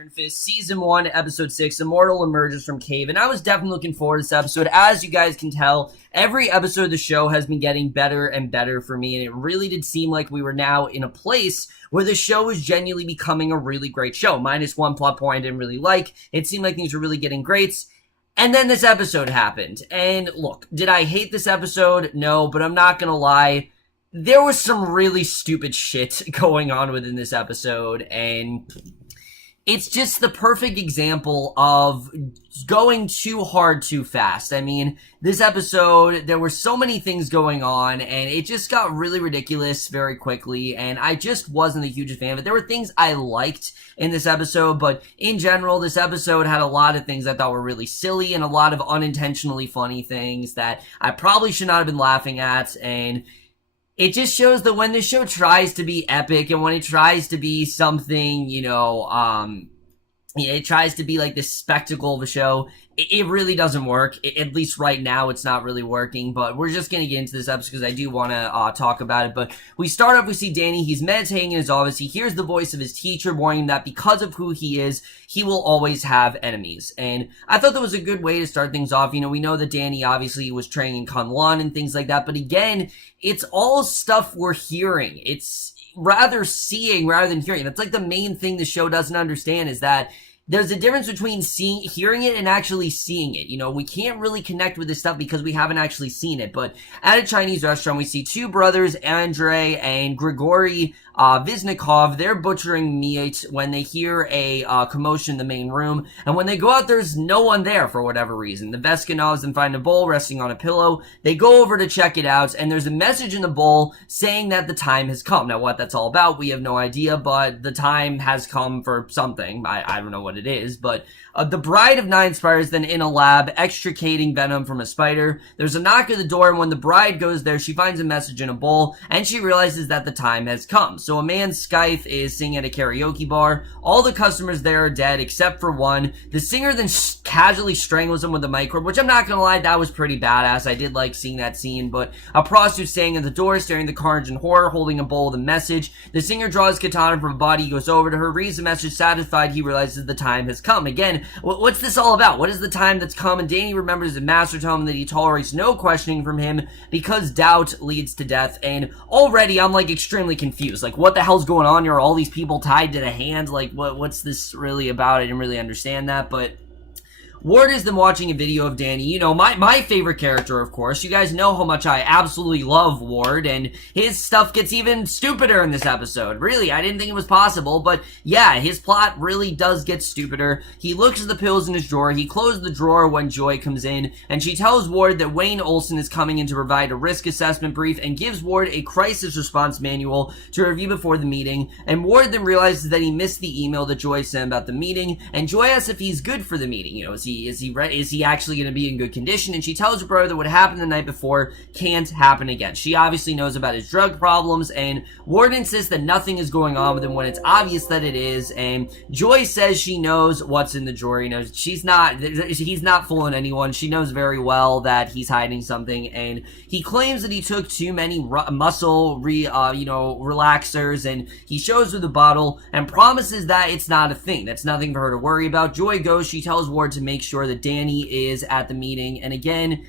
Iron Fist, Season 1, Episode 6, Immortal emerges from cave, and I was definitely looking forward to this episode. As you guys can tell, every episode of the show has been getting better and better for me, and it really did seem like we were now in a place where the show was genuinely becoming a really great show. Minus one plot point I didn't really like. It seemed like things were really getting great. And then this episode happened. And look, did I hate this episode? No, but I'm not gonna lie. There was some really stupid shit going on within this episode, and it's just the perfect example of going too hard too fast. I mean, this episode, there were so many things going on, and it just got really ridiculous very quickly, and I just wasn't the hugest fan of it. There were things I liked in this episode, but in general, this episode had a lot of things I thought were really silly, and a lot of unintentionally funny things that I probably should not have been laughing at, and it just shows that when the show tries to be epic and when it tries to be something, it tries to be like this spectacle of a show, it really doesn't work. At least right now, it's not really working, but we're just going to get into this episode because I do want to talk about it. But we start off, we see Danny, he's meditating in his office, he hears the voice of his teacher warning him that because of who he is, he will always have enemies. And I thought that was a good way to start things off. You know, we know that Danny obviously was training in Kunlun and things like that, but again, it's all stuff we're hearing. It's rather seeing rather than hearing. That's like the main thing the show doesn't understand, is that there's a difference between hearing it and actually seeing it. You know, we can't really connect with this stuff because we haven't actually seen it. But at a Chinese restaurant, we see two brothers, Andrei and Grigory Viznikov. They're butchering meat when they hear a commotion in the main room. And when they go out, there's no one there for whatever reason. The Veskinovs then find a bowl resting on a pillow. They go over to check it out, and there's a message in the bowl saying that the time has come. Now, what that's all about, we have no idea, but the time has come for something. I don't know what it is, but the Bride of Nine Spiders then in a lab extricating venom from a spider. There's a knock at the door, and when the bride goes there, she finds a message in a bowl, and she realizes that the time has come. So a man, Scythe, is singing at a karaoke bar. All the customers there are dead except for one. The singer then casually strangles him with a microbe, which I'm not gonna lie, that was pretty badass. I did like seeing that scene, but a prostitute standing at the door, staring at the carnage and horror, holding a bowl with a message. The singer draws katana from a body, he goes over to her, reads the message, satisfied, he realizes the time has come. Again, what's this all about? What is the time that's come? And Danny remembers the master told him that he tolerates no questioning from him because doubt leads to death. And already I'm like extremely confused. Like, what the hell's going on here? Are all these people tied to the hand? Like, what's this really about? I didn't really understand that, but Ward is then watching a video of Danny, you know, my favorite character, of course. You guys know how much I absolutely love Ward, and his stuff gets even stupider in this episode. Really, I didn't think it was possible, but yeah, his plot really does get stupider. He looks at the pills in his drawer, he closes the drawer when Joy comes in, and she tells Ward that Wayne Olsen is coming in to provide a risk assessment brief, and gives Ward a crisis response manual to review before the meeting, and Ward then realizes that he missed the email that Joy sent about the meeting, and Joy asks if he's good for the meeting. You know, is he actually going to be in good condition? And she tells her brother that what happened the night before can't happen again. She obviously knows about his drug problems, and Ward insists that nothing is going on with him when it's obvious that it is, and Joy says she knows what's in the drawer. You know, he's not fooling anyone. She knows very well that he's hiding something, and he claims that he took too many muscle relaxers, and he shows her the bottle and promises that it's not a thing. That's nothing for her to worry about. Joy goes, she tells Ward to make sure that Danny is at the meeting, and again,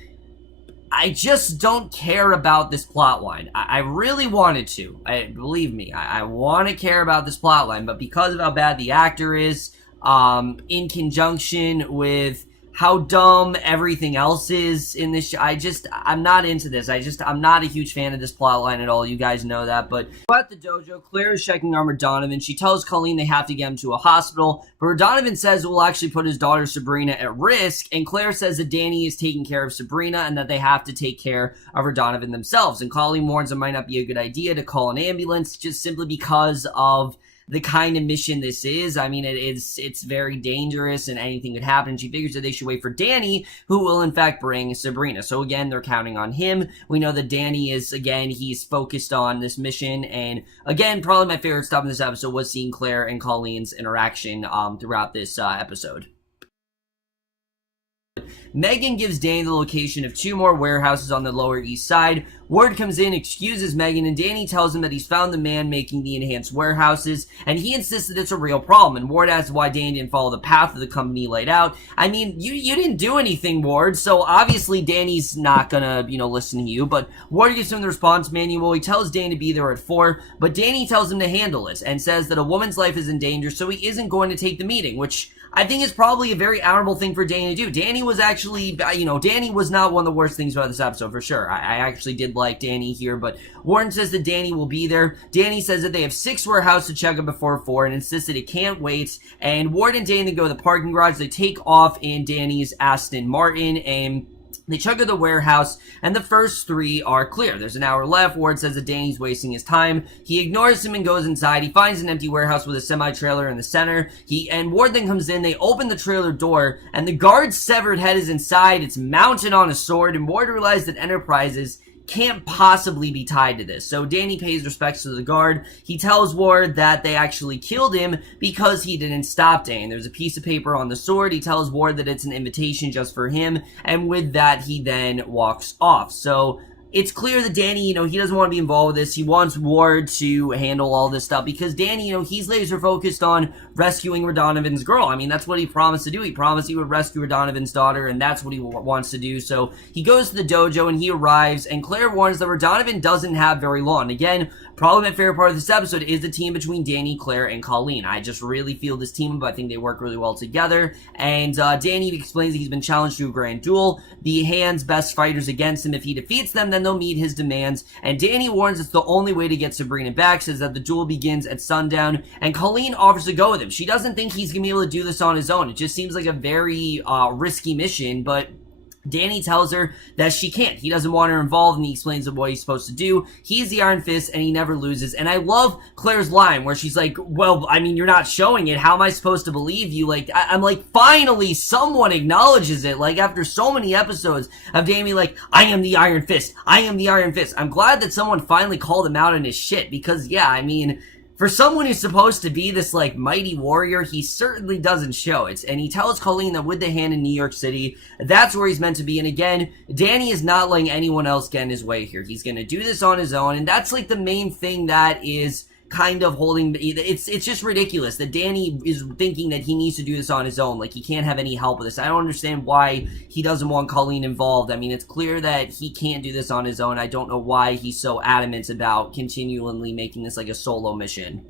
I just don't care about this plotline. I really wanted to. Believe me, I want to care about this plotline, but because of how bad the actor is, in conjunction with how dumb everything else is in this show, I'm not into this. I'm not a huge fan of this plotline at all. You guys know that, but at the dojo, Claire is checking on Donovan. She tells Colleen they have to get him to a hospital, but Donovan says it will actually put his daughter Sabrina at risk, and Claire says that Danny is taking care of Sabrina and that they have to take care of Donovan themselves, and Colleen warns it might not be a good idea to call an ambulance just simply because of the kind of mission this is. I mean, it's very dangerous and anything could happen. She figures that they should wait for Danny, who will in fact bring Sabrina. So again, they're counting on him. We know that Danny is, again, he's focused on this mission. And again, probably my favorite stuff in this episode was seeing Claire and Colleen's interaction throughout this episode. Megan gives Danny the location of 2 more warehouses on the Lower East Side. Ward comes in, excuses Megan, and Danny tells him that he's found the man making the enhanced warehouses, and he insists that it's a real problem, and Ward asks why Danny didn't follow the path of the company laid out. I mean, you didn't do anything, Ward, so obviously Danny's not gonna, listen to you, but Ward gives him the response manual. He tells Danny to be there at 4, but Danny tells him to handle it, and says that a woman's life is in danger, so he isn't going to take the meeting, which I think is probably a very honorable thing for Danny to do. Danny was actually, Danny was not one of the worst things about this episode, for sure. I actually did like Danny here, but Warren says that Danny will be there. Danny says that they have 6 warehouses to check out before 4 and insists that he can't wait. And Ward and Danny go to the parking garage. They take off in Danny's Aston Martin, and they check out the warehouse, and the first 3 are clear. There's an hour left. Ward says that Danny's wasting his time. He ignores him and goes inside. He finds an empty warehouse with a semi-trailer in the center. Ward then comes in. They open the trailer door, and the guard's severed head is inside. It's mounted on a sword, and Ward realizes that Enterprises can't possibly be tied to this. So Danny pays respects to the guard. He tells Ward that they actually killed him because he didn't stop Danny. There's a piece of paper on the sword. He tells Ward that it's an invitation just for him, and with that, he then walks off. So it's clear that Danny, he doesn't want to be involved with this. He wants Ward to handle all this stuff because Danny, he's laser focused on rescuing Radonovan's girl. I mean, that's what he promised to do. He promised he would rescue Radonovan's daughter, and that's what he wants to do. So he goes to the dojo, and he arrives, and Claire warns that Radonovan doesn't have very long. Again, probably my favorite part of this episode is the team between Danny, Claire, and Colleen. I just really feel this team up. I think they work really well together. And Danny explains that he's been challenged to a grand duel. The Hand's best fighters against him. If he defeats them, then they'll meet his demands. And Danny warns it's the only way to get Sabrina back, says that the duel begins at sundown. And Colleen offers to go with him. She doesn't think he's going to be able to do this on his own. It just seems like a very risky mission, but Danny tells her that she can't. He doesn't want her involved, and he explains what he's supposed to do. He's the Iron Fist, and he never loses. And I love Claire's line where she's like, well, I mean, you're not showing it. How am I supposed to believe you? Like, I'm like, finally, someone acknowledges it. Like, after so many episodes of Danny, like, I am the Iron Fist. I am the Iron Fist. I'm glad that someone finally called him out on his shit, because, yeah, I mean, for someone who's supposed to be this, like, mighty warrior, he certainly doesn't show it. And he tells Colleen that with the Hand in New York City, that's where he's meant to be. And again, Danny is not letting anyone else get in his way here. He's gonna do this on his own, and that's, like, the main thing that is kind of holding, it's just ridiculous that Danny is thinking that he needs to do this on his own, like he can't have any help with this. I don't understand why he doesn't want Colleen involved. I mean, it's clear that he can't do this on his own. I don't know why he's so adamant about continually making this like a solo mission.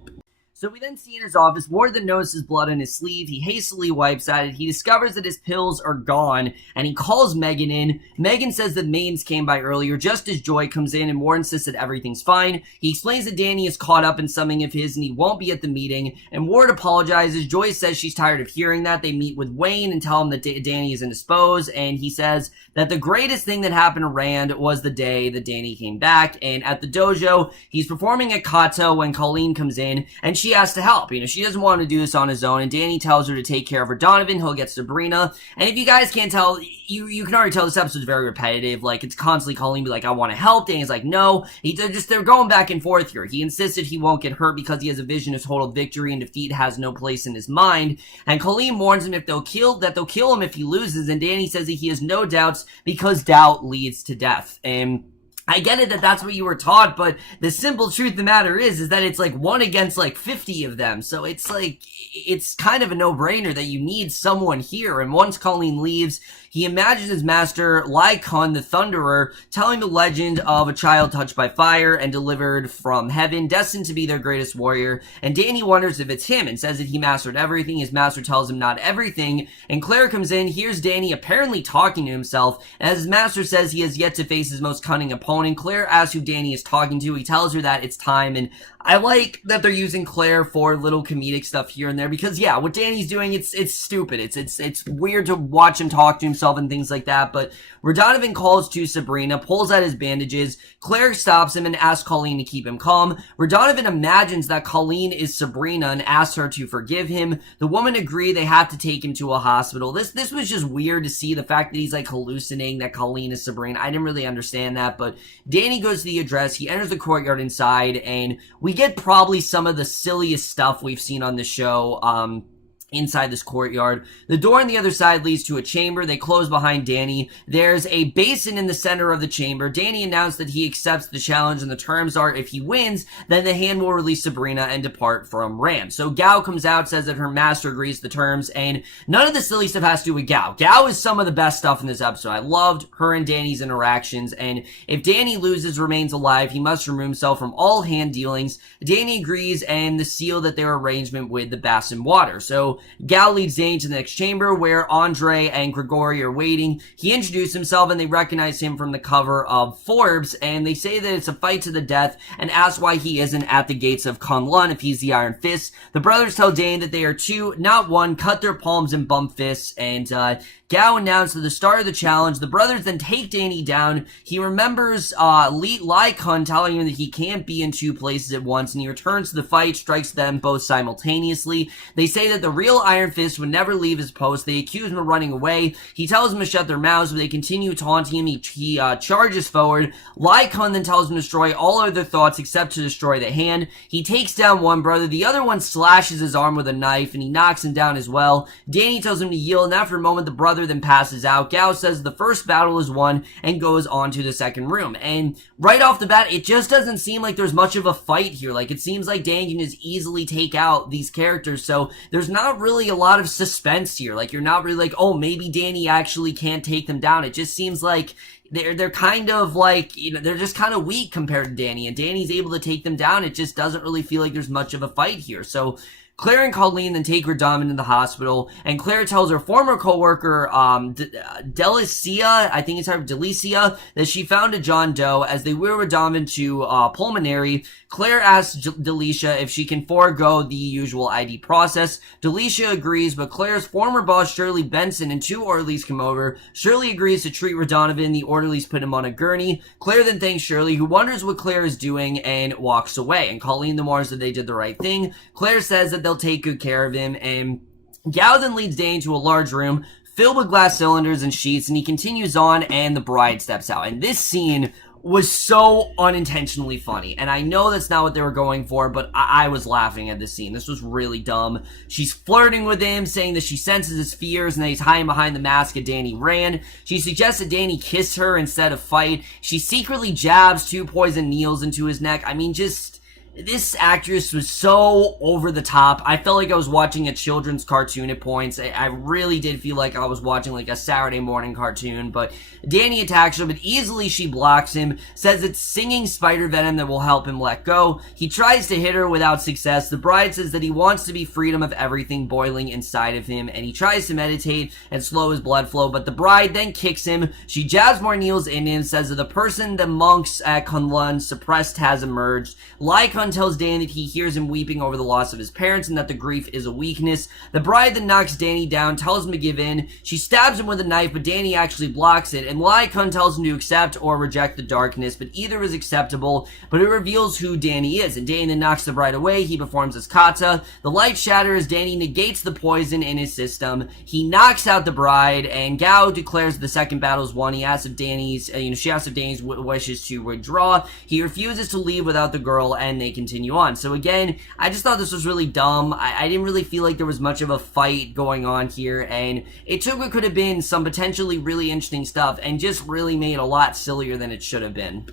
So we then see in his office, Ward then notices blood on his sleeve. He hastily wipes at it. He discovers that his pills are gone, and he calls Megan in. Megan says that Maines came by earlier just as Joy comes in, and Ward insists that everything's fine. He explains that Danny is caught up in something of his, and he won't be at the meeting, and Ward apologizes. Joy says she's tired of hearing that. They meet with Wayne and tell him that Danny is indisposed, and he says that the greatest thing that happened to Rand was the day that Danny came back. And at the dojo, he's performing a kata when Colleen comes in, and she asks to help. She doesn't want to do this on his own, and Danny tells her to take care of her Donovan. He'll get Sabrina. And if you guys can't tell, you can already tell this episode's very repetitive. Like, it's constantly Colleen be like, I want to help. Danny's like, no. They're going back and forth here. He insisted he won't get hurt because he has a vision of total victory and defeat has no place in his mind. And Colleen warns him they'll kill him if he loses, and Danny says that he has no doubts because doubt leads to death. And I get it that that's what you were taught, but the simple truth of the matter is that it's like 1 against like 50 of them. So it's like, it's kind of a no-brainer that you need someone here. And once Colleen leaves, he imagines his master, Lycon the Thunderer, telling the legend of a child touched by fire and delivered from heaven, destined to be their greatest warrior. And Danny wonders if it's him and says that he mastered everything. His master tells him not everything. And Claire comes in, hears Danny apparently talking to himself. And as his master says he has yet to face his most cunning opponent, Claire asks who Danny is talking to. He tells her that it's time. And I like that they're using Claire for little comedic stuff here and there because, yeah, what Danny's doing, it's stupid. It's weird to watch him talk to himself and things like that, but Radonovan calls to Sabrina, pulls out his bandages. Claire stops him and asks Colleen to keep him calm. Radonovan imagines that Colleen is Sabrina and asks her to forgive him. The woman agree they have to take him to a hospital. This was just weird to see the fact that he's like hallucinating that Colleen is Sabrina. I didn't really understand that, but Danny goes to the address. He enters the courtyard inside, and we get probably some of the silliest stuff we've seen on the show. inside this courtyard. The door on the other side leads to a chamber. They close behind Danny. There's a basin in the center of the chamber. Danny announced that he accepts the challenge, and the terms are if he wins, then the hand will release Sabrina and depart from Ram. So Gao comes out, says that her master agrees to the terms, and none of the silly stuff has to do with Gao. Gao is some of the best stuff in this episode. I loved her and Danny's interactions, and if Danny loses, remains alive, he must remove himself from all hand dealings. Danny agrees, and the seal that their arrangement with the basin water. So Gao leads Danny to the next chamber where Andre and Grigori are waiting. He introduced himself and they recognize him from the cover of Forbes, and they say that it's a fight to the death and ask why he isn't at the gates of Kunlun if he's the Iron Fist. The brothers tell Danny that they are two, not one, cut their palms and bump fists, and Gao announced at the start of the challenge. The brothers then take Danny down. He remembers Lai Kun telling him that he can't be in two places at once, and he returns to the fight, strikes them both simultaneously. They say that the real Iron Fist would never leave his post. They accuse him of running away. He tells them to shut their mouths, but they continue taunting him. He charges forward. Lai Kun then tells him to destroy all other thoughts except to destroy the hand. He takes down one brother. The other one slashes his arm with a knife, and he knocks him down as well. Danny tells him to yield, and after a moment, the brother then passes out. Gao says the first battle is won and goes on to the second room. And right off the bat, it just doesn't seem like there's much of a fight here. Like, it seems like Danny can just easily take out these characters, so there's not really a lot of suspense here. Like, you're not really like, oh, maybe Danny actually can't take them down. It just seems like they're kind of like, you know, they're just kind of weak compared to Danny, and Danny's able to take them down. It just doesn't really feel like there's much of a fight here. So Claire and Colleen then take Radamant to the hospital, and Claire tells her former co-worker, Delicia, I think it's her, Delicia, that she found a John Doe. As they wheel Radamant to Pulmonary, Claire asks Delicia if she can forego the usual ID process. Delicia agrees, but Claire's former boss, Shirley Benson, and two orderlies come over. Shirley agrees to treat Radonovan. The orderlies put him on a gurney. Claire then thanks Shirley, who wonders what Claire is doing, and walks away. And Colleen then warns that they did the right thing. Claire says that they'll take good care of him, and Gao then leads Danny to a large room filled with glass cylinders and sheets, and he continues on, and the bride steps out. And this scene was so unintentionally funny, and I know that's not what they were going for, but I was laughing at this scene. This was really dumb. She's flirting with him, saying that she senses his fears and that he's hiding behind the mask and Danny ran. She suggests that Danny kiss her instead of fight. She secretly jabs 2 poison needles into his neck. I mean, just this actress was so over the top. I felt like I was watching a children's cartoon at points. I really did feel like I was watching like a Saturday morning cartoon, but Danny attacks her, but easily she blocks him, says it's singing spider venom that will help him let go. He tries to hit her without success. The bride says that he wants to be freedom of everything boiling inside of him, and he tries to meditate and slow his blood flow, but the bride then kicks him. She jabs more needles in him, says that the person the monks at Kunlun suppressed has emerged. Lycon tells Danny that he hears him weeping over the loss of his parents and that the grief is a weakness. The bride then knocks Danny down, tells him to give in. She stabs him with a knife, but Danny actually blocks it, and Lycon tells him to accept or reject the darkness, but either is acceptable, but it reveals who Danny is, and Danny then knocks the bride away. He performs his kata. The light shatters. Danny negates the poison in his system. He knocks out the bride, and Gao declares the second battle is won. He asks if Danny's, she asks if Danny's wishes to withdraw. He refuses to leave without the girl, and they continue on. So again, I just thought this was really dumb. I didn't really feel like there was much of a fight going on here, and it took what could have been some potentially really interesting stuff and just really made it a lot sillier than it should have been.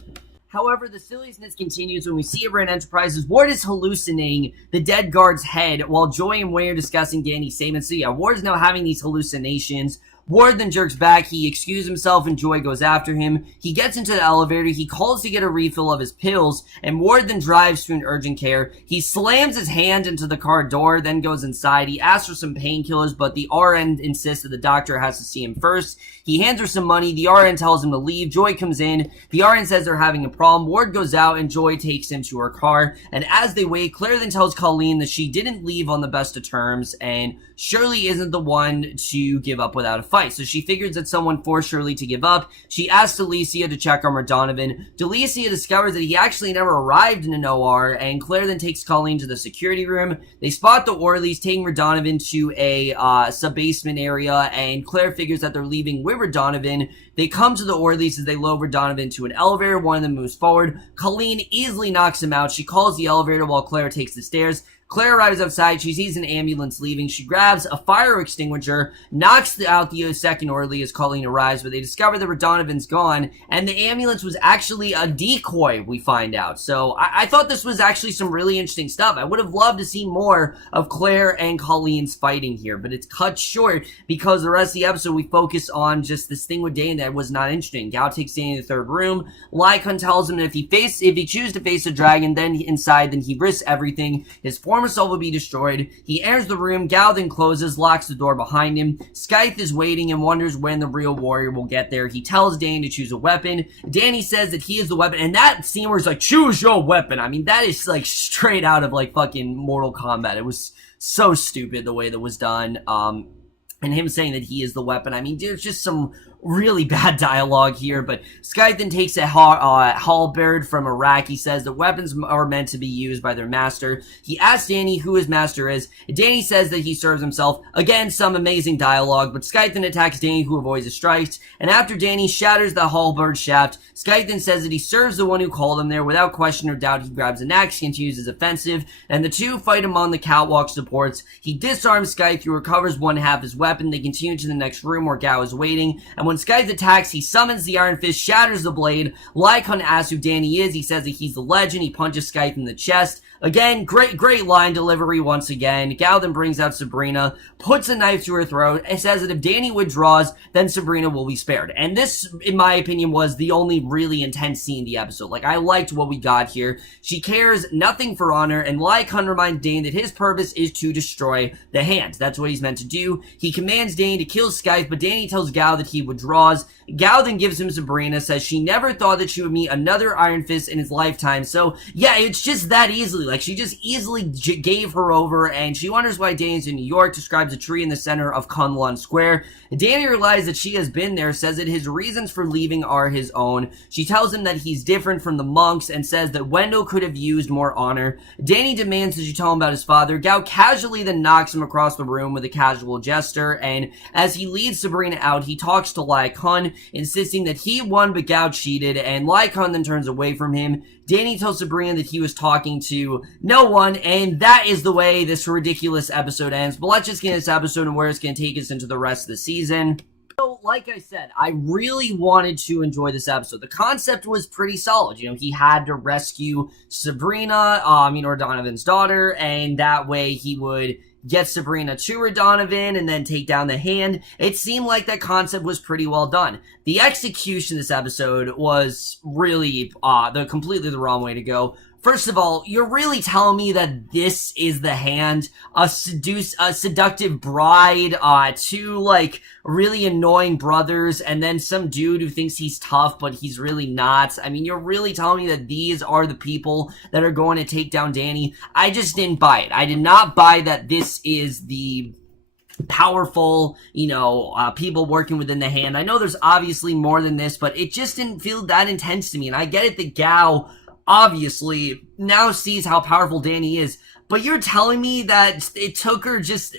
However, the silliness continues when we see over at Enterprises. Ward is hallucinating the dead guard's head while Joy and Wayne are discussing Danny's statement. So yeah, Ward's now having these hallucinations. Ward then jerks back. He excuses himself and Joy goes after him. He gets into the elevator. He calls to get a refill of his pills, and Ward then drives to an urgent care. He slams his hand into the car door, then goes inside. He asks for some painkillers, but the RN insists that the doctor has to see him first. He hands her some money. The RN tells him to leave. Joy comes in. The RN says they're having a problem. Ward goes out, and Joy takes him to her car. And as they wait, Claire then tells Colleen that she didn't leave on the best of terms, and Shirley isn't the one to give up without a fight. So she figures that someone forced Shirley to give up. She asks Delicia to check on Donovan. Delicia discovers that he actually never arrived in an OR, and Claire then takes Colleen to the security room. They spot the Orleys taking Donovan to a sub-basement area, and Claire figures that they're leaving with Donovan. They come to the Orleys as they lower Donovan to an elevator. One of them moves forward. Colleen easily knocks him out. She calls the elevator while Claire takes the stairs. Claire arrives outside. She sees an ambulance leaving. She grabs a fire extinguisher, knocks out the second orderly as Colleen arrives, but they discover that Donovan's gone, and the ambulance was actually a decoy, we find out. So I thought this was actually some really interesting stuff. I would have loved to see more of Claire and Colleen's fighting here, but it's cut short because the rest of the episode we focus on just this thing with Dane that was not interesting. Gao takes Dane to the third room. Lycon tells him that if he chooses to face a dragon, then he risks everything. His former soul will be destroyed. He enters the room. Gao then closes, locks the door behind him. Scythe is waiting and wonders when the real warrior will get there. He tells Dane to choose a weapon. Danny says that he is the weapon, and that scene where it's like, choose your weapon. I mean, that is like straight out of like fucking Mortal Kombat. It was so stupid the way that was done. And him saying that he is the weapon. I mean, there's just some really bad dialogue here, but Scythe then takes a halberd from Iraq. He says that weapons are meant to be used by their master. He asks Danny who his master is. Danny says that he serves himself. Again, some amazing dialogue, but Scythe then attacks Danny, who avoids his strikes. And after Danny shatters the halberd shaft, Scythe then says that he serves the one who called him there. Without question or doubt, he grabs an axe, continues his offensive, and the two fight among the catwalk supports. He disarms Scythe, who recovers one half his weapon. They continue to the next room where Gao is waiting, and when Scythe attacks, he summons the Iron Fist, shatters the blade. Lycon asks who Danny is. He says that he's the legend. He punches Scythe in the chest. Again, great line delivery once again. Gao then brings out Sabrina, puts a knife to her throat, and says that if Danny withdraws, then Sabrina will be spared. And this, in my opinion, was the only really intense scene in the episode. Like, I liked what we got here. She cares nothing for honor, and Lycon reminds Dane that his purpose is to destroy the hand. That's what he's meant to do. He commands Dane to kill Scythe, but Danny tells Gao that he withdraws. Gao then gives him Sabrina, says she never thought that she would meet another Iron Fist in his lifetime. So, yeah, it's just that easily. Like, she just easily gave her over, and she wonders why Danny's in New York, describes a tree in the center of Kunlun Square. Danny realizes that she has been there, says that his reasons for leaving are his own. She tells him that he's different from the monks, and says that Wendell could have used more honor. Danny demands that she tell him about his father. Gao casually then knocks him across the room with a casual gesture, and as he leads Sabrina out, he talks to Lycon, insisting that he won but Gao cheated, and Lycon then turns away from him. Danny tells Sabrina that he was talking to no one, and that is the way this ridiculous episode ends. But let's just get into this episode and where it's going to take us into the rest of the season. So, like I said, I really wanted to enjoy this episode. The concept was pretty solid. You know, he had to rescue Sabrina, Donovan's daughter, and that way he would get Sabrina to Donovan and then take down the hand. It seemed like that concept was pretty well done. The execution of this episode was really completely the wrong way to go. First of all, you're really telling me that this is the hand, a seductive bride, two, like, really annoying brothers, and then some dude who thinks he's tough, but he's really not. I mean, you're really telling me that these are the people that are going to take down Danny? I just didn't buy it. I did not buy that this is the powerful, people working within the hand. I know there's obviously more than this, but it just didn't feel that intense to me, and I get it that Gao obviously now sees how powerful Danny is, but you're telling me that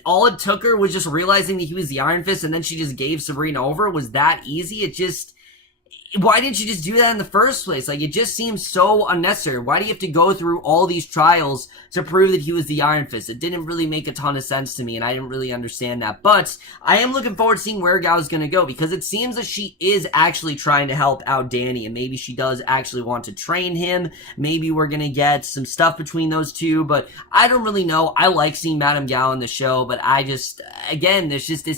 all it took her was just realizing that he was the Iron Fist, and then she just gave Sabrina over? Was that easy? Why didn't you just do that in the first place? Like, it just seems so unnecessary. Why do you have to go through all these trials to prove that he was the Iron Fist? It didn't really make a ton of sense to me, and I didn't really understand that. But I am looking forward to seeing where Gao's gonna go, because it seems that she is actually trying to help out Danny, and maybe she does actually want to train him. Maybe we're gonna get some stuff between those two, but I don't really know. I like seeing Madame Gao in the show, but this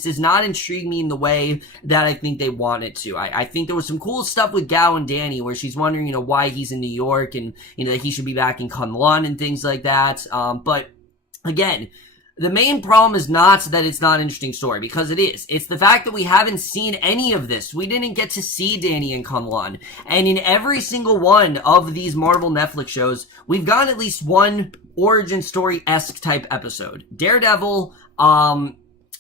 does not intrigue me in the way that I think they want it to. I think there was some cool stuff with Gao and Danny where she's wondering, why he's in New York, and, that he should be back in Kunlun and things like that. But again, the main problem is not that it's not an interesting story, because it is. It's the fact that we haven't seen any of this. We didn't get to see Danny in Kunlun. And in every single one of these Marvel Netflix shows, we've gotten at least one origin story-esque type episode. Daredevil,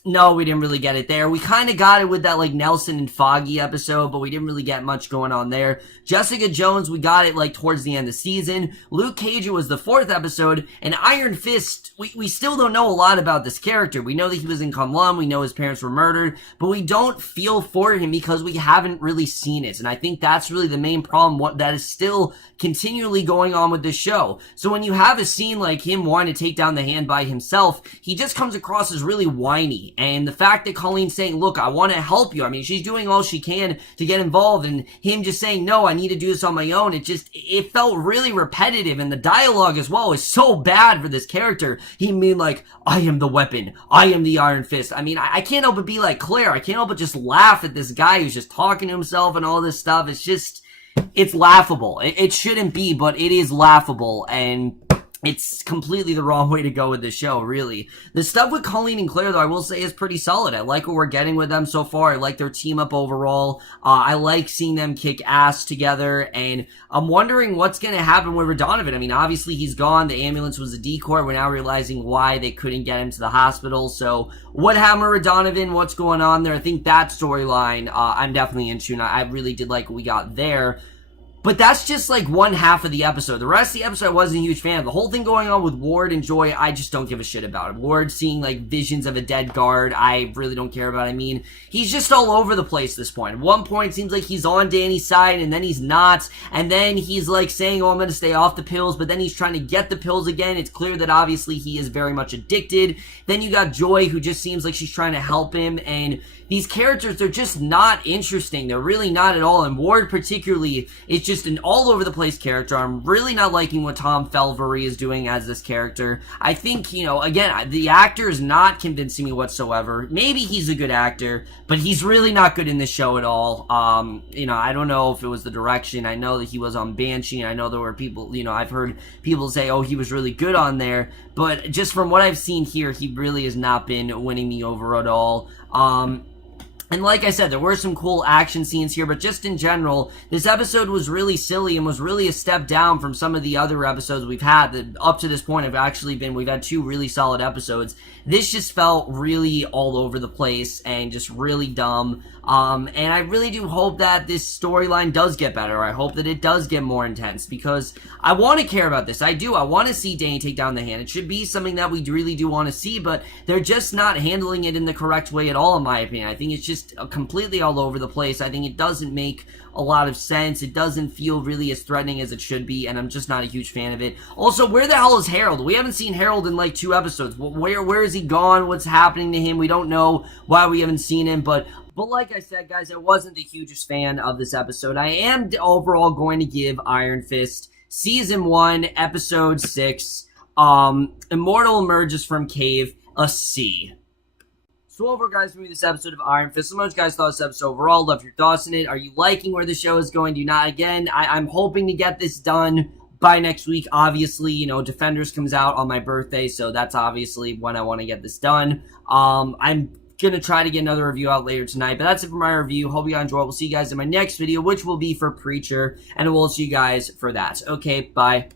No, we didn't really get it there. We kind of got it with that, like, Nelson and Foggy episode, but we didn't really get much going on there. Jessica Jones, we got it, like, towards the end of the season. Luke Cage, it was the 4th episode. And Iron Fist, we still don't know a lot about this character. We know that he was in Kunlun. We know his parents were murdered. But we don't feel for him because we haven't really seen it. And I think that's really the main problem that is still continually going on with this show. So when you have a scene like him wanting to take down the hand by himself, he just comes across as really whiny. And the fact that Colleen's saying, look, I want to help you. I mean, she's doing all she can to get involved, and him just saying, no, I need to do this on my own. It felt really repetitive, and the dialogue as well is so bad for this character. He mean like, I am the weapon. I am the Iron Fist. I mean, I can't help but be like Claire. I can't help but just laugh at this guy who's just talking to himself and all this stuff. It's laughable. It shouldn't be, but it is laughable, and it's completely the wrong way to go with the show, really. The stuff with Colleen and Claire, though, I will say is pretty solid. I like what we're getting with them so far. I like their team up overall. I like seeing them kick ass together, and I'm wondering what's going to happen with Radonovan. I mean, obviously he's gone. The ambulance was a decoy. We're now realizing why they couldn't get him to the hospital. So what happened with Radonovan? What's going on there? I think that storyline, I'm definitely into, and I really did like what we got there. But that's just like one half of the episode. The rest of the episode I wasn't a huge fan of. The whole thing going on with Ward and Joy, I just don't give a shit about it. Ward seeing like visions of a dead guard, I really don't care about. I mean, he's just all over the place at this point. At one point it seems like he's on Danny's side, and then he's not. And then he's like saying, oh, I'm going to stay off the pills, but then he's trying to get the pills again. It's clear that obviously he is very much addicted. Then you got Joy, who just seems like she's trying to help him, and these characters, they're just not interesting. They're really not at all. And Ward particularly is just an all-over-the-place character. I'm really not liking what Tom Pelphrey is doing as this character. I think, you know, again, the actor is not convincing me whatsoever. Maybe he's a good actor, but he's really not good in this show at all. You know, I don't know if it was the direction. I know that he was on Banshee, and I know there were people, you know, I've heard people say, oh, he was really good on there. But just from what I've seen here, he really has not been winning me over at all. And like I said, there were some cool action scenes here, but just in general, this episode was really silly and was really a step down from some of the other episodes we've had that up to this point have actually been, we've had 2 really solid episodes. This just felt really all over the place and just really dumb. And I really do hope that this storyline does get better. I hope that it does get more intense, because I want to care about this. I do. I want to see Danny take down the hand. It should be something that we really do want to see, but they're just not handling it in the correct way at all, in my opinion. I think it's just completely all over the place. I think it doesn't make a lot of sense. It doesn't feel really as threatening as it should be, and I'm just not a huge fan of it. Also, where the hell is Harold? We haven't seen Harold in like 2 episodes. Where is he gone? What's happening to him? We don't know why we haven't seen him, but like I said, guys, I wasn't the hugest fan of this episode. I am overall going to give Iron Fist Season 1, Episode 6, Immortal Emerges from Cave, a C. So overall, guys, for me, this episode of Iron Fist. So much, guys, thought this episode overall. Love your thoughts on it. Are you liking where the show is going? Do you not? Again, I'm hoping to get this done by next week. Obviously, you know, Defenders comes out on my birthday, so that's obviously when I want to get this done. I'm gonna try to get another review out later tonight, but that's it for my review. Hope you guys enjoy. We'll see you guys in my next video, which will be for Preacher, and we'll see you guys for that. Okay, bye.